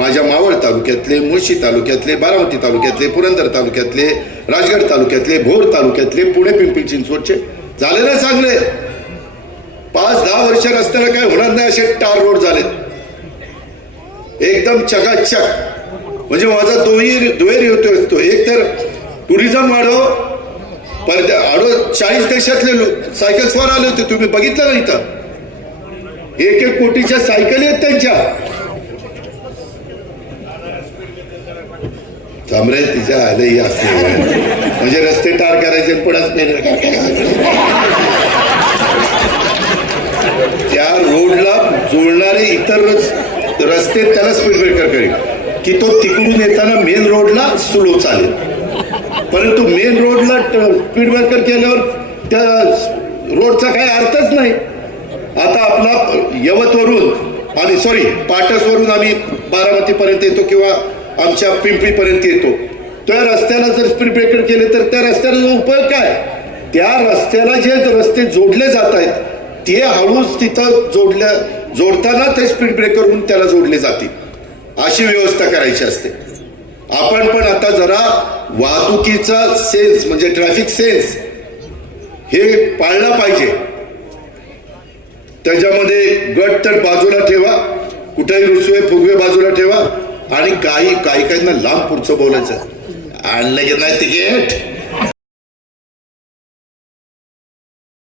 माझ्या मावळ तालुक्यातले, मुळशी तालुक्यातले, बारामती तालुक्यातले, पुरंदर तालुक्यातले, राजगड तालुक्यातले, भोर तालुक्यातले, पुणे पिंपरी चिंचवडचे झाले ना चांगले. 5-10 वर्ष रस्त्याला काय होणार नाही असे टार रोड झालेत, एकदम चकाचक. म्हणजे माझा दुहेरी होतो. एक तर टुरिझम वाढव, परत 40 देशातले सायकल स्वार आले होते, तुम्ही बघितलं ना इथं. 1-1 कोटीच्या सायकली आहेत त्यांच्या. थांबरे तिच्या आलंही असले म्हणजे रस्ते टार करायचे पुढंच त्या रोडला जोडणारे इतर रस्ते त्याला स्पीड ब्रेकर करेल की तो तिकडून येताना मेन रोडला स्लो चालेल. परंतु मेन रोडला स्पीड ब्रेकर केल्यावर त्या रोडचा काही अर्थच नाही. आता आपला यवतवरून आणि पाटसवरून आम्ही बारामतीपर्यंत येतो किंवा आमच्या पिंपरीपर्यंत येतो. त्या रस्त्याला जर स्पीड ब्रेकर केले तर त्या रस्त्याला उपयोग काय? त्या रस्त्याला जे रस्ते जोडले जात आहेत ते हळूच तिथं जोडताना ते स्पीड ब्रेकर होऊन त्याला जोडले जातील, अशी व्यवस्था करायची असते. आपण पण आता जरा वाहतुकीचा सेन्स म्हणजे ट्रॅफिक सेन्स हे पाळला पाहिजे. त्याच्यामध्ये गट तर बाजूला ठेवा, कुठेही रुसवे फुगवे बाजूला ठेवा आणि काहींना लांब पुढचं बोलायचं. आणलं की नाही तिकीट